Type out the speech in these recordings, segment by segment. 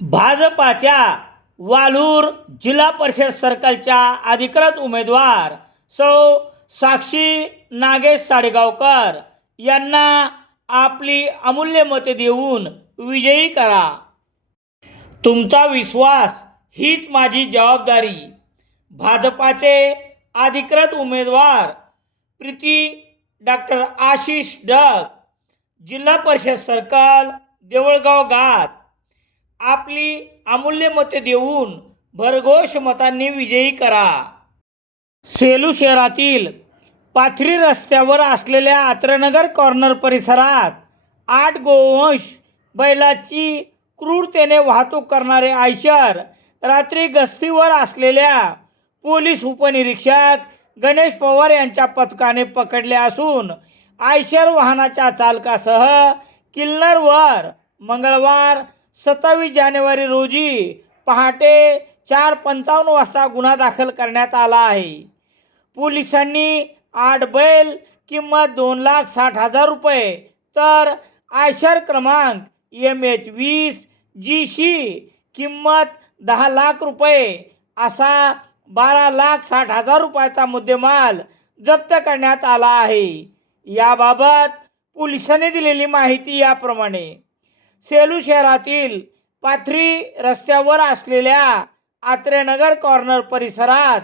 भाजपाच्या वालूर जिल्हा परिषद सर्कलच्या अधिकृत उमेदवार सौ साक्षी नागेश साडेगावकर यांना आपली अमूल्य मते देऊन विजयी करा. तुमचा विश्वास हीच माझी जबाबदारी. भाजपाचे अधिकृत उमेदवार प्रीती डॉक्टर आशिष डग, जिल्हा परिषद सर्कल, देवळगाव घाट. आपली अमूल्य मते देऊन भरघोष मतांनी विजयी करा. सेलू शहरातील पाथरी रस्त्यावर असलेल्या आत्रनगर कॉर्नर परिसरात 8 गोवंश बैलाची क्रूरतेने वाहतूक करणारे आयशर रात्री गस्तीवर असलेल्या पोलीस उपनिरीक्षक गणेश पवार यांच्या पथकाने पकडले असून आयशर वाहनाच्या चालकासह किल्लरवर मंगळवार 27 जानेवारी रोजी पहाटे 4:55 वाजता गुन्हा दाखल करण्यात आला आहे. पोलिसांनी 8 बैल किंमत 2,60,000 रुपये तर आयशर क्रमांक MH20 GC किंमत 10 लाख रुपये असा 12,60,000 रुपयाचा मुद्देमाल जप्त करण्यात आला आहे. याबाबत पोलिसांनी दिलेली माहिती याप्रमाणे. सेलू शहरातील पाथरी रस्त्यावर असलेल्या आत्रेनगर कॉर्नर परिसरात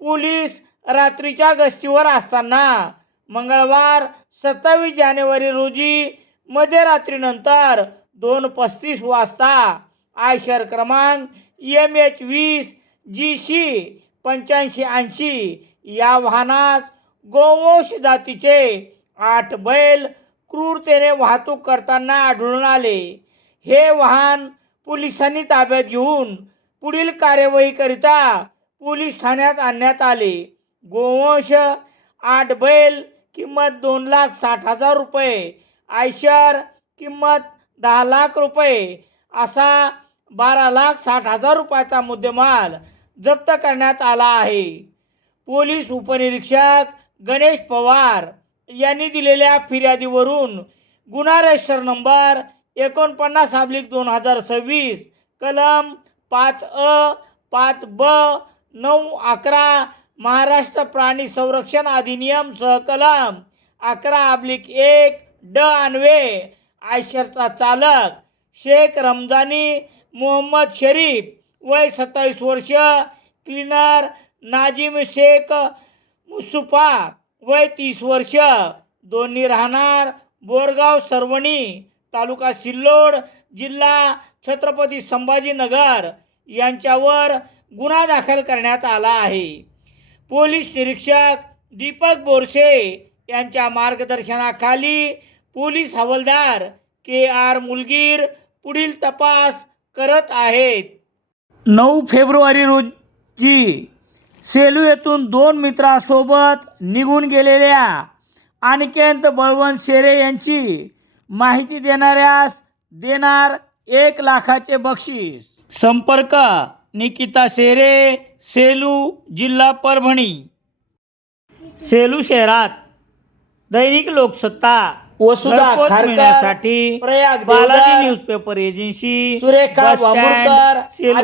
पोलीस रात्रीच्या गस्तीवर असताना मंगळवार 27 जानेवारी रोजी मध्यरात्रीनंतर 2:35 वाजता आयशर क्रमांक MH20 GC 8580 या वाहनात गोवंश जातीचे 8 बैल क्रूरतेने वाहतूक करताना आढळून आले. हे वाहन पोलिसांनी ताब्यात घेऊन पुढील कार्यवाहीकरिता पोलीस ठाण्यात आणण्यात आले. गोवंश 8 बैल किंमत 2,60,000 रुपये, आयशर किंमत 10 लाख रुपये असा 12,60,000 रुपयाचा मुद्देमाल जप्त करण्यात आला आहे. पोलीस उपनिरीक्षक गणेश पवार यांनी दिलेल्या फिर्यादीवरून गुन्हा रजिस्टर नंबर 49/2026 कलम 5A 5B 9-11 महाराष्ट्र प्राणी संरक्षण अधिनियम सहकलम 11/1 ड अन्वे आयशरचा चालक शेख रमजानी मोहम्मद शरीफ वय 27 वर्ष, क्लीनर नाजिम शेख मुस्तफा वय 30 वर्ष, दोन्ही राहणार बोरगाव सरवणी, तालुका सिल्लोड, जिल्हा छत्रपती संभाजीनगर यांच्यावर गुन्हा दाखल करण्यात आला आहे. पोलीस निरीक्षक दीपक बोरसे यांच्या मार्गदर्शनाखाली पोलीस हवालदार KR मुलगीर पुढील तपास करत आहेत. 9 फेब्रुवारी रोजी सेलू येथून 2 मित्रांसोबत निघून गेलेल्या अनिकेत बळवंत शेरे यांची माहिती देणाऱ्यास देणार 1 लाखाचे बक्षीस. संपर्क निकिता शेरे, सेलू, जिल्हा परभणी. सेलू शहरात दैनिक लोकसत्ता वसुधा खारकर, प्रयाग बालाजी न्यूजपेपर एजन्सी, सुरेखा वामुरकर, सेलू.